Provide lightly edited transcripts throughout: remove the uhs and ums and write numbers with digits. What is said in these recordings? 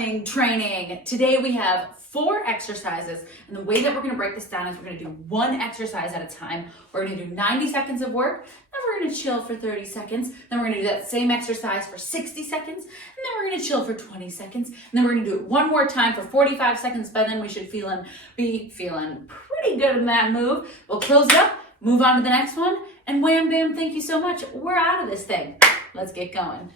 climbing training. Today we have 4 exercises, and the way that we're going to break this down is we're going to do one exercise at a time. We're going to do 90 seconds of work, then we're going to chill for 30 seconds, then we're going to do that same exercise for 60 seconds, and then we're going to chill for 20 seconds, and then we're going to do it one more time for 45 seconds. By then we should be feeling pretty good in that move. We'll close it up, move on to the next one, and wham bam, thank you so much. We're out of this thing. Let's get going.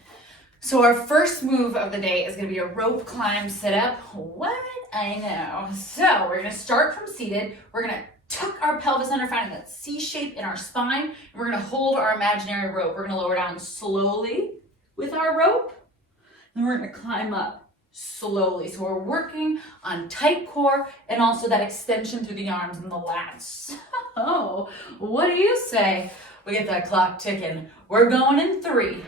So our first move of the day is going to be a rope climb sit-up. What? I know. So we're going to start from seated. We're going to tuck our pelvis under, finding that C shape in our spine. And we're going to hold our imaginary rope. We're going to lower down slowly with our rope. And we're going to climb up slowly. So we're working on tight core and also that extension through the arms and the lats. So what do you say? We get that clock ticking. We're going in 3,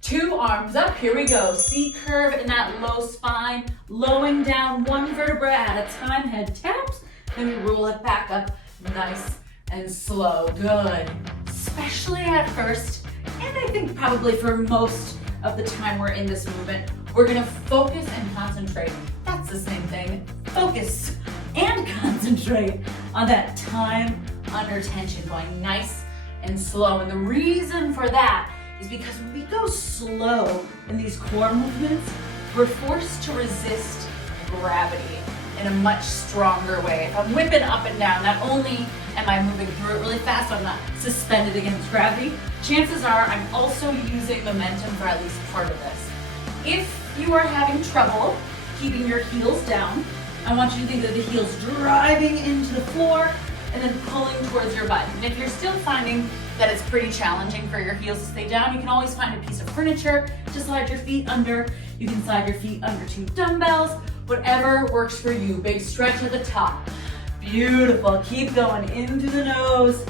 2, arms up, here we go. C curve in that low spine, lowering down one vertebra at a time, head taps, then we roll it back up, nice and slow, good. Especially at first, and I think probably for most of the time we're in this movement, we're gonna focus and concentrate. That's the same thing, focus and concentrate on that time under tension, going nice and slow. And the reason for that is because when we go slow in these core movements, we're forced to resist gravity in a much stronger way. If I'm whipping up and down, not only am I moving through it really fast, I'm not suspended against gravity, chances are I'm also using momentum for at least part of this. If you are having trouble keeping your heels down, I want you to think of the heels driving into the floor and then pulling towards your butt. And if you're still finding that it's pretty challenging for your heels to stay down, you can always find a piece of furniture to slide your feet under. You can slide your feet under 2 dumbbells, whatever works for you. Big stretch at the top. Beautiful. Keep going into the nose,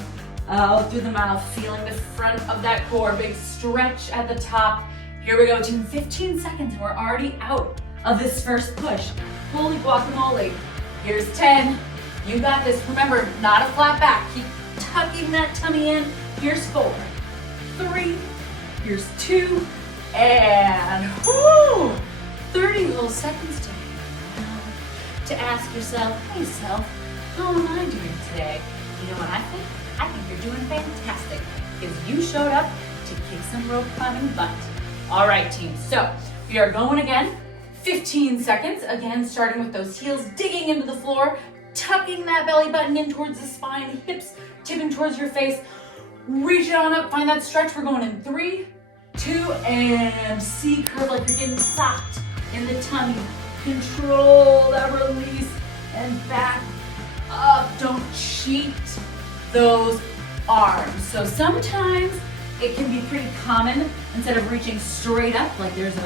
out through the mouth, feeling the front of that core. Big stretch at the top. Here we go, team. 15 seconds and we're already out of this first push. Holy guacamole. Here's 10. You got this. Remember, not a flat back. Keep tucking that tummy in. Here's 4, 3, here's 2, and whoo! 30 little seconds to ask yourself, hey self, how am I doing today? You know what I think? I think you're doing fantastic because you showed up to kick some rope climbing butt. All right, team, so we are going again. 15 seconds, again, starting with those heels digging into the floor, tucking that belly button in towards the spine, hips tipping towards your face. Reach it on up, find that stretch. We're going in 3, 2, and C curve like you're getting socked in the tummy. Control that release and back up. Don't cheat those arms. So sometimes it can be pretty common, instead of reaching straight up, like there's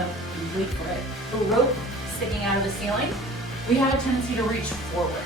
wait for it, a rope sticking out of the ceiling, we have a tendency to reach forward.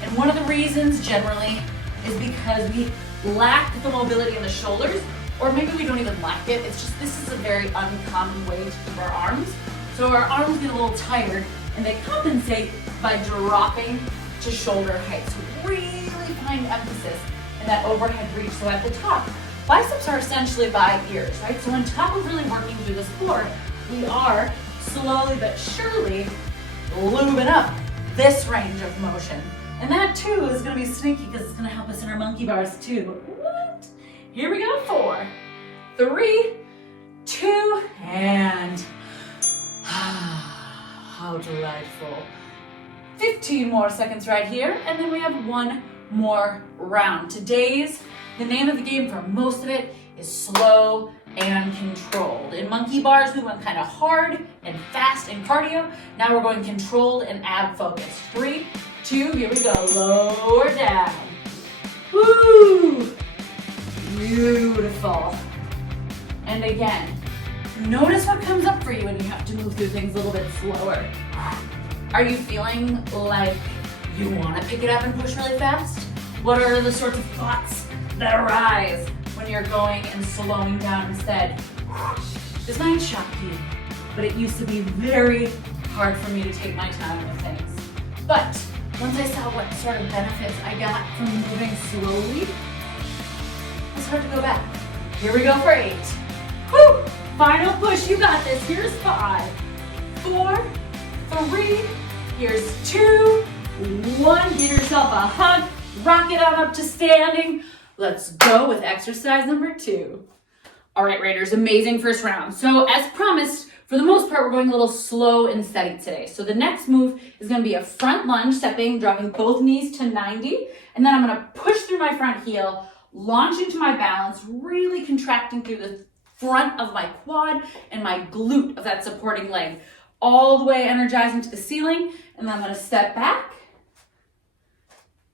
And one of the reasons generally is because we lack the mobility in the shoulders, or maybe we don't even lack it. It's just this is a very uncommon way to keep our arms. So our arms get a little tired and they compensate by dropping to shoulder height. So really find emphasis in that overhead reach. So at the top, biceps are essentially by ears, right? So on top of really working through this core, we are slowly but surely lubing up this range of motion. And that too is gonna be sneaky because it's gonna help us in our monkey bars too. What? Here we go, 4, 3, 2, and how delightful. 15 more seconds right here, and then we have one more round. The name of the game for most of it is slow and controlled. In monkey bars, we went kind of hard and fast in cardio. Now we're going controlled and ab focused. 3, 2, here we go, lower down. Woo! Beautiful. And again, notice what comes up for you when you have to move through things a little bit slower. Are you feeling like you want to pick it up and push really fast? What are the sorts of thoughts that arise when you're going and slowing down instead? This might shock you, but it used to be very hard for me to take my time with things. But once I saw what sort of benefits I got from moving slowly, it's hard to go back. Here we go for 8. Woo! Final push, you got this. Here's 5, 4, 3, here's 2, 1. Give yourself a hug, rock it on up to standing. Let's go with exercise number 2. All right, Raiders, amazing first round. So as promised, for the most part, we're going a little slow and steady today. So the next move is going to be a front lunge, stepping, dropping both knees to 90. And then I'm going to push through my front heel, launch into my balance, really contracting through the front of my quad and my glute of that supporting leg, all the way energizing to the ceiling. And then I'm going to step back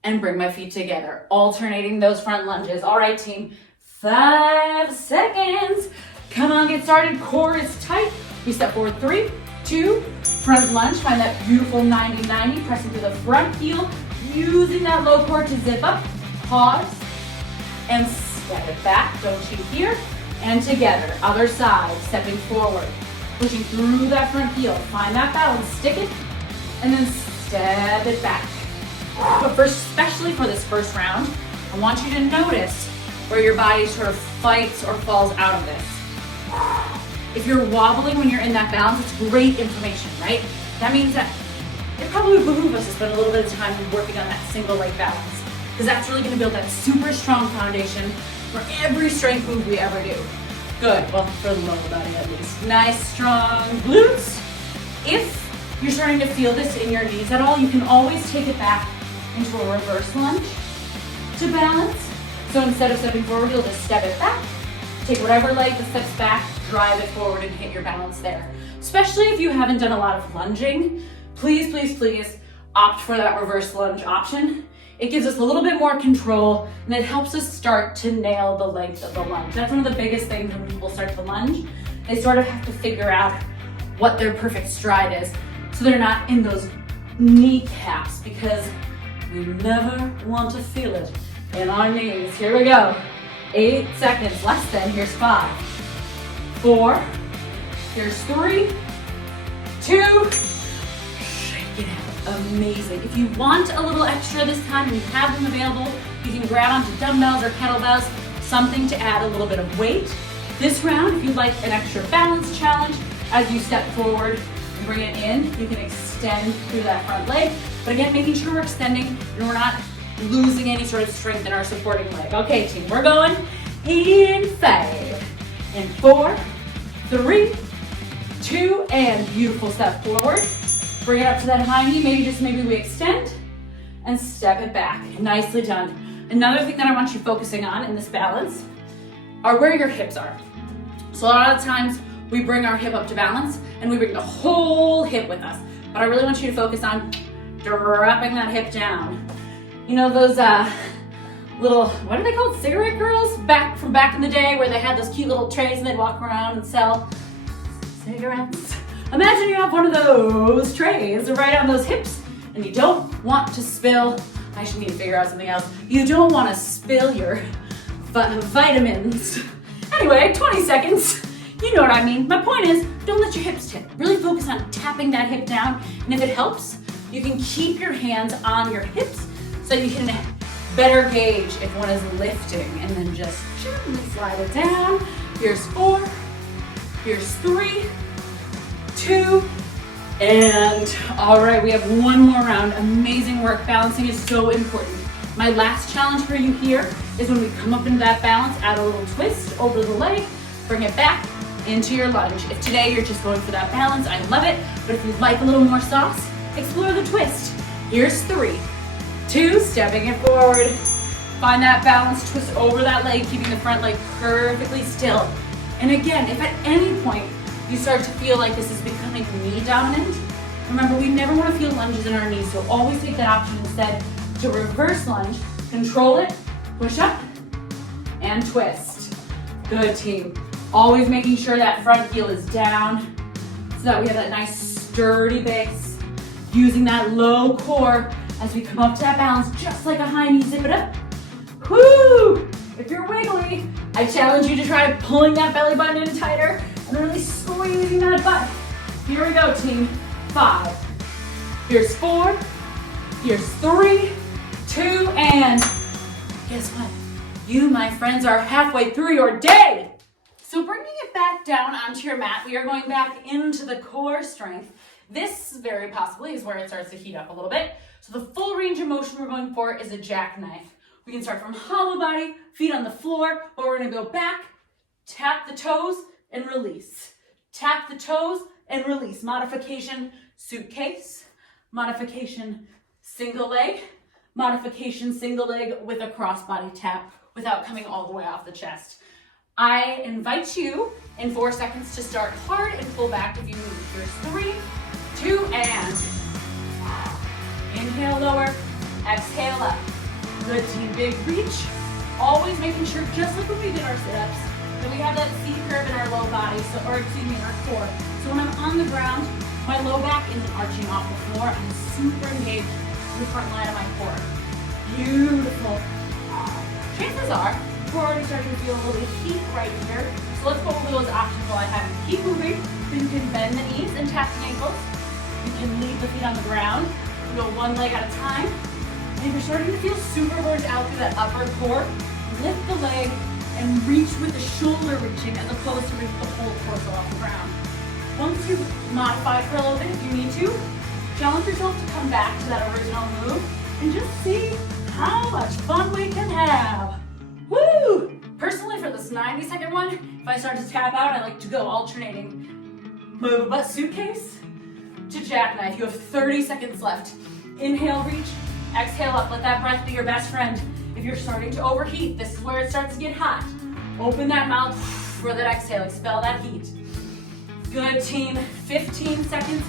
and bring my feet together, alternating those front lunges. All right, team, 5 seconds. Come on, get started. Core is tight. We step forward, 3, 2, front lunge. Find that beautiful 90-90, pressing through the front heel, using that low core to zip up. Pause and step it back. Don't cheat here. And together, other side, stepping forward, pushing through that front heel. Find that balance, stick it, and then step it back. But especially for this first round, I want you to notice where your body sort of fights or falls out of this. If you're wobbling when you're in that balance, it's great information, right? That means that it probably would behoove us to spend a little bit of time working on that single leg balance, because that's really gonna build that super strong foundation for every strength move we ever do. Good, well, for the lower body at least. Nice, strong glutes. If you're starting to feel this in your knees at all, you can always take it back into a reverse lunge to balance. So instead of stepping forward, you'll just step it back. Take whatever leg that steps back, drive it forward and hit your balance there. Especially if you haven't done a lot of lunging, please, please, please opt for that reverse lunge option. It gives us a little bit more control and it helps us start to nail the length of the lunge. That's one of the biggest things when people start to lunge. They sort of have to figure out what their perfect stride is so they're not in those kneecaps, because we never want to feel it in our knees. Here we go. 8 seconds, less than. Here's 5, 4, here's 3, 2, shake it out. Amazing. If you want a little extra this time and you have them available, you can grab onto dumbbells or kettlebells, something to add a little bit of weight. This round, if you'd like an extra balance challenge, as you step forward and bring it in, you can extend through that front leg. But again, making sure we're extending and we're not losing any sort of strength in our supporting leg. Okay, team, we're going in 5, in 4, 3, 2, and beautiful step forward. Bring it up to that high knee, maybe we extend and step it back. Nicely done. Another thing that I want you focusing on in this balance are where your hips are. So a lot of times we bring our hip up to balance and we bring the whole hip with us. But I really want you to focus on dropping that hip down. You know those little, what are they called, cigarette girls? From back in the day where they had those cute little trays and they'd walk around and sell cigarettes. Imagine you have one of those trays right on those hips and you don't want to spill, I should need to figure out something else. You don't want to spill your vitamins. Anyway, 20 seconds. You know what I mean. My point is, don't let your hips tip. Really focus on tapping that hip down. And if it helps, you can keep your hands on your hips so you can better gauge if one is lifting, and then just gently slide it down. Here's 4, here's 3, 2, and all right, we have one more round. Amazing work. Balancing is so important. My last challenge for you here is when we come up into that balance, add a little twist over the leg, bring it back into your lunge. If today you're just going for that balance, I love it, but if you'd like a little more sauce, explore the twist. Here's 3, 2, stepping it forward. Find that balance, twist over that leg, keeping the front leg perfectly still. And again, if at any point you start to feel like this is becoming knee dominant, remember we never want to feel lunges in our knees, so always take that option instead to reverse lunge, control it, push up, and twist. Good, team. Always making sure that front heel is down so that we have that nice sturdy base. Using that low core as we come up to that balance, just like a high knee, zip it up. Whoo! If you're wiggly, I challenge you to try pulling that belly button in tighter and really squeezing that butt. Here we go, team. 5. Here's 4. Here's 3, 2, and guess what? You, my friends, are halfway through your day. So bringing it back down onto your mat, we are going back into the core strength. This very possibly is where it starts to heat up a little bit. So the full range of motion we're going for is a jackknife. We can start from hollow body, feet on the floor, but we're gonna go back, tap the toes, and release. Tap the toes and release. Modification suitcase, modification single leg, modification single leg with a crossbody tap without coming all the way off the chest. I invite you in 4 seconds to start hard and pull back if you need. Here's 3, 2, and inhale, lower, exhale up. Good team, big reach. Always making sure, just like when we did our sit-ups, that we have that C curve in our low body, our core. So when I'm on the ground, my low back isn't arching off the floor. I'm super engaged in the front line of my core. Beautiful. Chances are, we're already starting to feel a little bit of heat right here. So let's go over those options while I have you. Keep moving. So you can bend the knees and tap the ankles. You can leave the feet on the ground. You go one leg at a time. And if you're starting to feel super burnt out through that upper core, lift the leg and reach with the shoulder reaching as opposed to reach the whole torso off the ground. Once you modify for a little bit, if you need to, challenge yourself to come back to that original move and just see how much fun we can have. Woo! Personally, for this 90-second one, if I start to tap out, I like to go alternating move butt suitcase to jackknife. You have 30 seconds left. Inhale, reach, exhale up. Let that breath be your best friend. If you're starting to overheat, this is where it starts to get hot. Open that mouth for that exhale, expel that heat. Good team, 15 seconds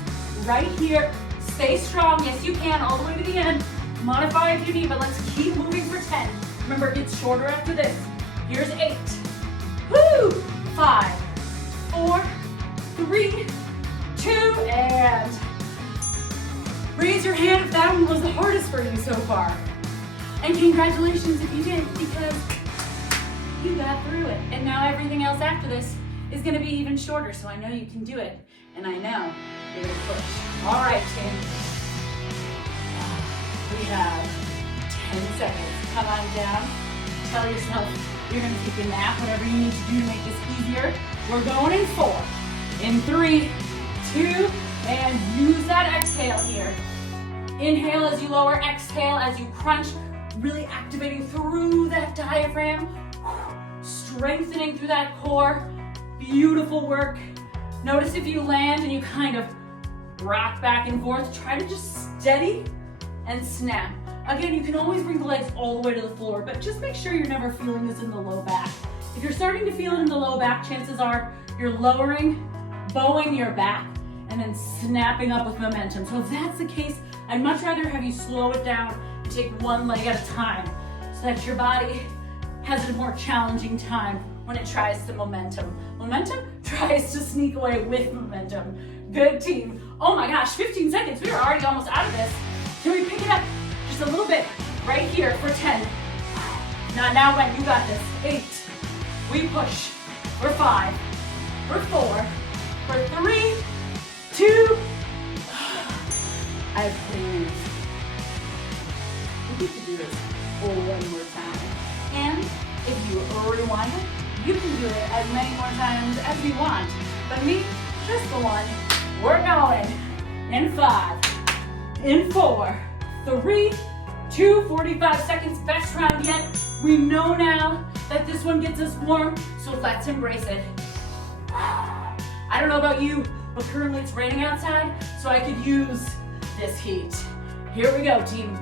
right here. Stay strong, yes you can, all the way to the end. Modify if you need, but let's keep moving for 10. Remember, it gets shorter after this. Here's 8. Woo! 5, 4, 3, 2, and raise your hand if that one was the hardest for you so far. And congratulations if you did, because you got through it. And now everything else after this is gonna be even shorter, so I know you can do it. And I know you're gonna push. All right, team. We have 10 seconds. Come on down. Tell yourself you're gonna take a nap, whatever you need to do to make this easier. We're going in 4, in 3, 2, and use that exhale here. Inhale as you lower, exhale as you crunch, really activating through that diaphragm, strengthening through that core. Beautiful work. Notice if you land and you kind of rock back and forth, try to just steady and snap. Again, you can always bring the legs all the way to the floor, but just make sure you're never feeling this in the low back. If you're starting to feel it in the low back, chances are you're lowering, bowing your back, and then snapping up with momentum. So if that's the case, I'd much rather have you slow it down and take one leg at a time so that your body has a more challenging time when it tries to momentum. Momentum tries to sneak away with momentum. Good team. Oh my gosh, 15 seconds. We are already almost out of this. Can we pick it up just a little bit right here for 10? Not now when, you got this. 8, we push. For 5, for 4, for 3, 2, I breathe. We get to do this one more time. And if you rewind it, you can do it as many more times as you want. But me, just the one. We're going in 5, in 4, 3, 2, 45 seconds, best round yet. We know now that this one gets us warm, so let's embrace it. I don't know about you, but currently it's raining outside, so I could use this heat. Here we go, team.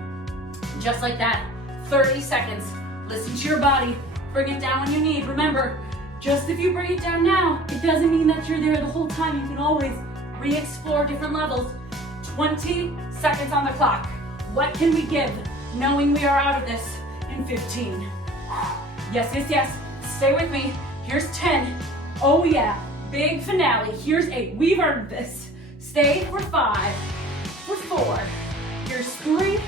Just like that, 30 seconds. Listen to your body. Bring it down when you need. Remember, just if you bring it down now, it doesn't mean that you're there the whole time. You can always re-explore different levels. 20 seconds on the clock. What can we give, knowing we are out of this in 15? Yes, yes, yes. Stay with me. Here's 10. Oh yeah, big finale. Here's 8. We've earned this. Stay for 5, for 4. Here's 3.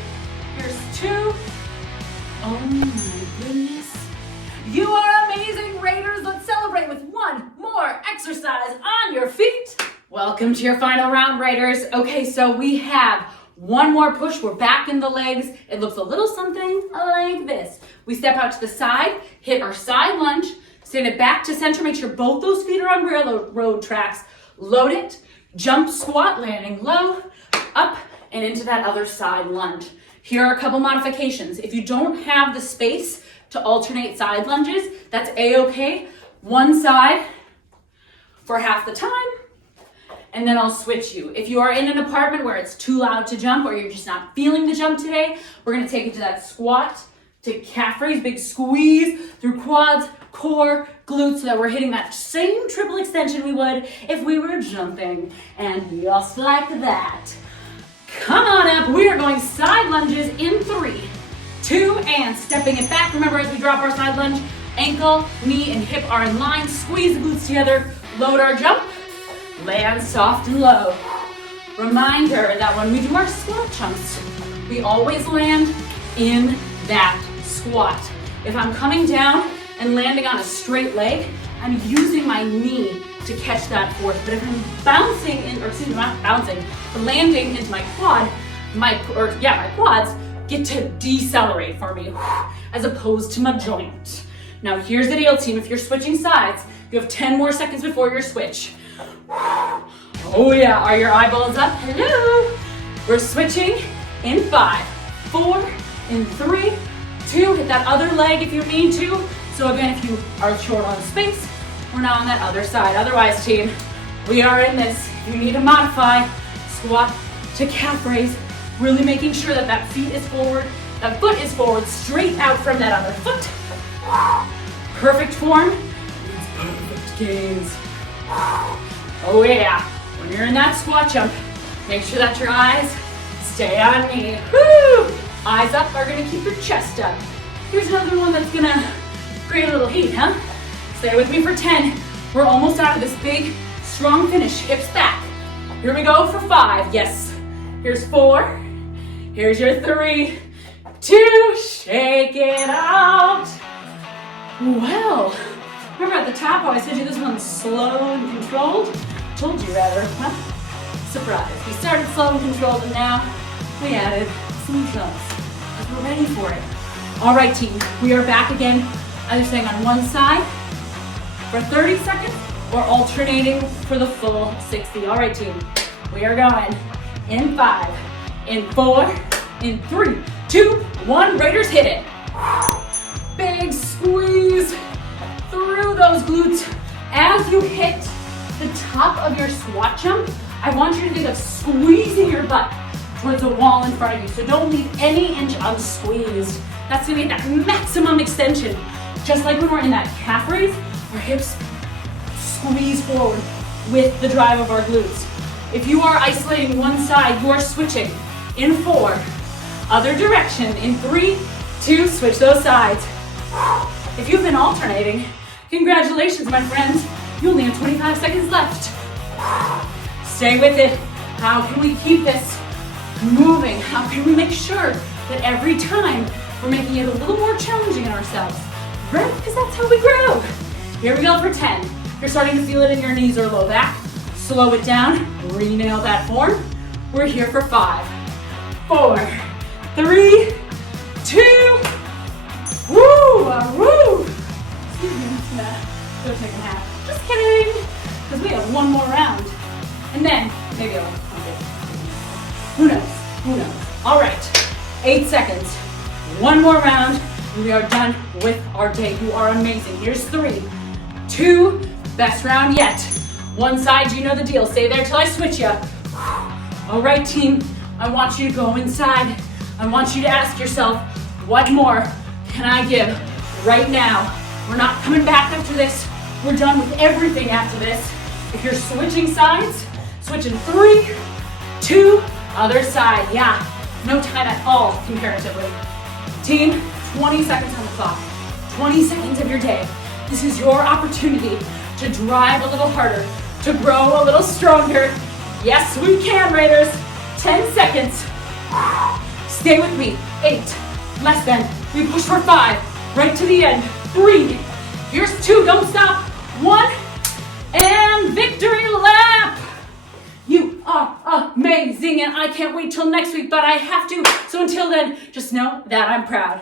Here's 2. Oh my goodness. You are amazing, Raiders. Let's celebrate with one more exercise on your feet. Welcome to your final round, Raiders. Okay, so we have one more push. We're back in the legs. It looks a little something like this. We step out to the side, hit our side lunge, stand it back to center. Make sure both those feet are on railroad tracks. Load it. Jump squat, landing low, up, and into that other side lunge. Here are a couple modifications. If you don't have the space to alternate side lunges, that's a-okay. One side for half the time, and then I'll switch you. If you are in an apartment where it's too loud to jump or you're just not feeling the jump today, we're gonna take it to that squat to calf raise, big squeeze through quads, core, glutes, so that we're hitting that same triple extension we would if we were jumping. And just like that. Come on up, we are going side lunges in 3, 2, and stepping it back. Remember, as we drop our side lunge, ankle, knee, and hip are in line. Squeeze the glutes together, load our jump, land soft and low. Reminder that when we do our squat jumps, we always land in that squat. If I'm coming down and landing on a straight leg, I'm using my knee to catch that force. But if I'm bouncing in, or excuse me, not bouncing, but landing into my quad, my quads get to decelerate for me, as opposed to my joint. Now here's the deal, team. If you're switching sides, you have 10 more seconds before your switch. Oh yeah, are your eyeballs up? Hello. We're switching in 5, 4, in 3, 2, hit that other leg if you need to. So again, if you are short on space, we're now on that other side. Otherwise, team, we are in this. You need to modify squat to calf raise, really making sure that that feet is forward, that foot is forward, straight out from that other foot. Perfect form means perfect gains. Oh yeah, when you're in that squat jump, make sure that your eyes stay on me. Woo! Eyes up are gonna keep your chest up. Here's another one that's gonna create a little heat, huh? Stay with me for 10. We're almost out of this big, strong finish. Hips back. Here we go for 5. Yes. Here's 4. Here's your 3, 2. Shake it out. Well, remember at the top how I said you this one's slow and controlled? Told you rather, huh? Surprise. We started slow and controlled and now we added some jumps. Because we're ready for it. All right, team. We are back again. Either staying on one side for 30 seconds or alternating for the full 60. All right, team. We are going in 5, in 4, in 3, 2, 1. Raiders, hit it. Big squeeze through those glutes. As you hit the top of your squat jump, I want you to think of squeezing your butt towards the wall in front of you. So don't leave any inch unsqueezed. That's gonna be that maximum extension. Just like when we're in that calf raise, our hips squeeze forward with the drive of our glutes. If you are isolating one side, you are switching in 4, other direction, in 3, 2, switch those sides. If you've been alternating, congratulations, my friends. You only have 25 seconds left. Stay with it. How can we keep this moving? How can we make sure that every time we're making it a little more challenging in ourselves? Right? Because that's how we grow. Here we go for 10. You're starting to feel it in your knees or low back. Slow it down. Re-nail that form. We're here for 5, 4, 3, 2. Woo! Woo! Excuse me, I'm just gonna go take a nap. Just kidding. Because we have one more round. And then, maybe I'll who knows? Who knows? All right. 8 seconds. One more round. And we are done with our day. You are amazing. Here's 3, 2, best round yet. One side, you know the deal. Stay there till I switch you. All right, team. I want you to go inside. I want you to ask yourself, what more can I give right now? We're not coming back after this. We're done with everything after this. If you're switching sides, switch in 3, 2, other side. Yeah, no time at all comparatively. Team, 20 seconds on the clock. 20 seconds of your day. This is your opportunity to drive a little harder, to grow a little stronger. Yes, we can, Raiders. 10 seconds. Stay with me. 8, less than. We push for 5, right to the end. 3, here's 2, don't stop. 1, and victory lap. You are amazing, and I can't wait till next week, but I have to. So until then, just know that I'm proud.